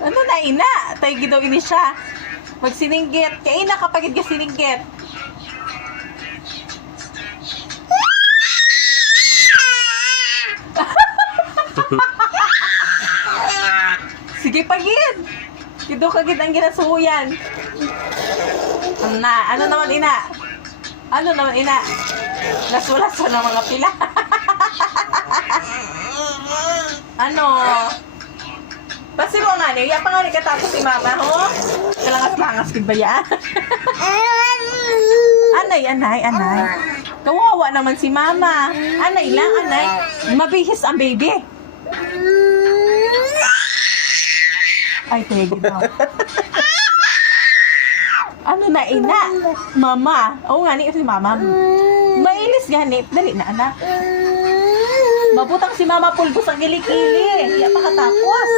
Ano na ina? Tayo gidaw ini siya. Magsininggit. Kaya ina kapag ka sininggit. Sige pagid. Kido kagid ang ginasuyan. Ano naman ina? Ano naman ina? Laso-laso ng mga pila. Ano? Pasi mo nga niya. Iya pa nga ni katapos si mama, ho? Kalangas-mangas kid ba yan? Anay. Kawawa naman si mama. Anay lang, anay. Mabihis ang baby. Ay, tege mo. Ano na ina? Mama. Oo nga ni si mama. Mainis ganit. Dali na anak. Mabutang si mama pulbos ang kilikili. Iya pa katapos.